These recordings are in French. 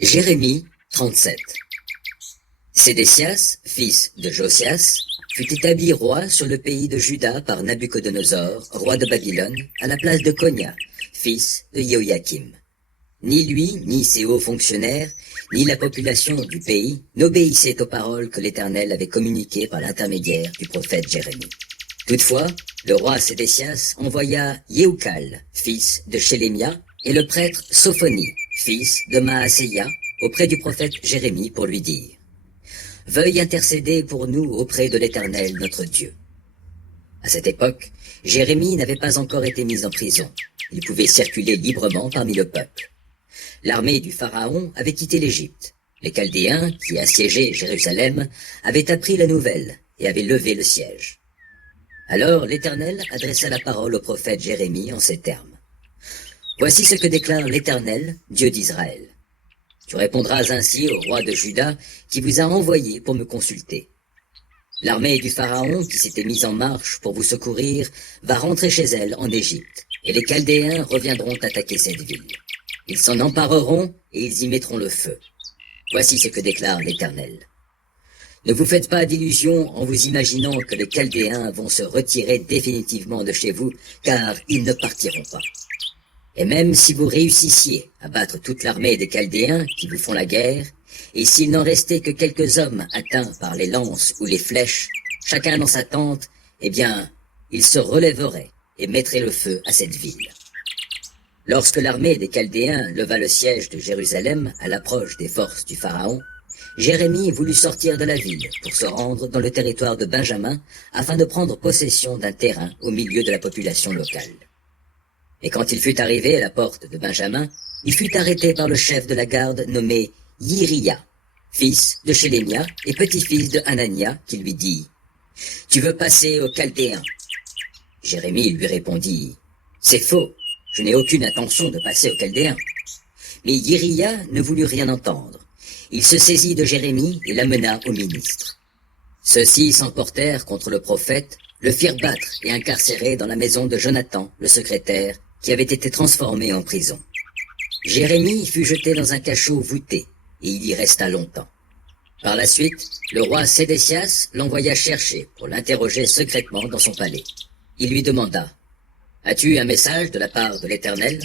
Jérémie 37. Sédécias, fils de Josias, fut établi roi sur le pays de Juda par Nabuchodonosor, roi de Babylone, à la place de Konia, fils de Jehoiakim. Ni lui, ni ses hauts fonctionnaires, ni la population du pays n'obéissaient aux paroles que l'Éternel avait communiquées par l'intermédiaire du prophète Jérémie. Toutefois, le roi Sédécias envoya Yehukal, fils de Shelemia, et le prêtre Sophonie, fils de Maaseia, auprès du prophète Jérémie pour lui dire « Veuille intercéder pour nous auprès de l'Éternel notre Dieu. » À cette époque, Jérémie n'avait pas encore été mis en prison. Il pouvait circuler librement parmi le peuple. L'armée du Pharaon avait quitté l'Égypte. Les Chaldéens, qui assiégeaient Jérusalem, avaient appris la nouvelle et avaient levé le siège. Alors l'Éternel adressa la parole au prophète Jérémie en ces termes. « Voici ce que déclare l'Éternel, Dieu d'Israël. Tu répondras ainsi au roi de Juda qui vous a envoyé pour me consulter. L'armée du Pharaon qui s'était mise en marche pour vous secourir va rentrer chez elle en Égypte, et les Chaldéens reviendront attaquer cette ville. Ils s'en empareront et ils y mettront le feu. Voici ce que déclare l'Éternel. Ne vous faites pas d'illusions en vous imaginant que les Chaldéens vont se retirer définitivement de chez vous, car ils ne partiront pas. Et même si vous réussissiez à battre toute l'armée des Chaldéens qui vous font la guerre, et s'il n'en restait que quelques hommes atteints par les lances ou les flèches, chacun dans sa tente, eh bien, ils se relèveraient et mettraient le feu à cette ville. Lorsque l'armée des Chaldéens leva le siège de Jérusalem à l'approche des forces du Pharaon, Jérémie voulut sortir de la ville pour se rendre dans le territoire de Benjamin afin de prendre possession d'un terrain au milieu de la population locale. Et quand il fut arrivé à la porte de Benjamin, il fut arrêté par le chef de la garde nommé Yiria, fils de Shelemia et petit-fils de Hanania, qui lui dit « Tu veux passer aux Chaldéens ?» Jérémie lui répondit « C'est faux, je n'ai aucune intention de passer aux Chaldéens. » Mais Yiria ne voulut rien entendre. Il se saisit de Jérémie et l'amena au ministre. Ceux-ci s'emportèrent contre le prophète, le firent battre et incarcérer dans la maison de Jonathan, le secrétaire, qui avait été transformé en prison. Jérémie fut jeté dans un cachot voûté, et il y resta longtemps. Par la suite, le roi Sédécias l'envoya chercher pour l'interroger secrètement dans son palais. Il lui demanda « As-tu un message de la part de l'Éternel ?»«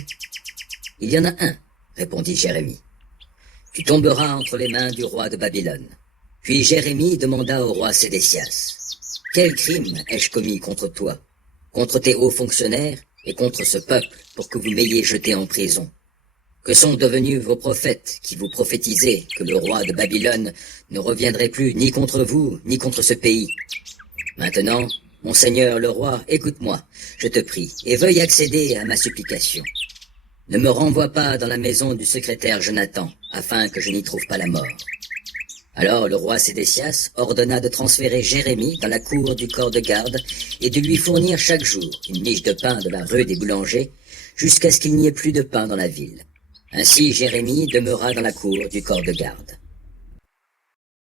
Il y en a un, » répondit Jérémie. « Tu tomberas entre les mains du roi de Babylone. » Puis Jérémie demanda au roi Sédécias « Quel crime ai-je commis contre toi, contre tes hauts fonctionnaires et contre ce peuple pour que vous m'ayez jeté en prison? Que sont devenus vos prophètes qui vous prophétisaient que le roi de Babylone ne reviendrait plus ni contre vous, ni contre ce pays? Maintenant, mon seigneur le roi, écoute-moi, je te prie, et veuille accéder à ma supplication. Ne me renvoie pas dans la maison du secrétaire Jonathan, afin que je n'y trouve pas la mort. » Alors le roi Sédécias ordonna de transférer Jérémie dans la cour du corps de garde et de lui fournir chaque jour une miche de pain de la rue des boulangers jusqu'à ce qu'il n'y ait plus de pain dans la ville. Ainsi Jérémie demeura dans la cour du corps de garde.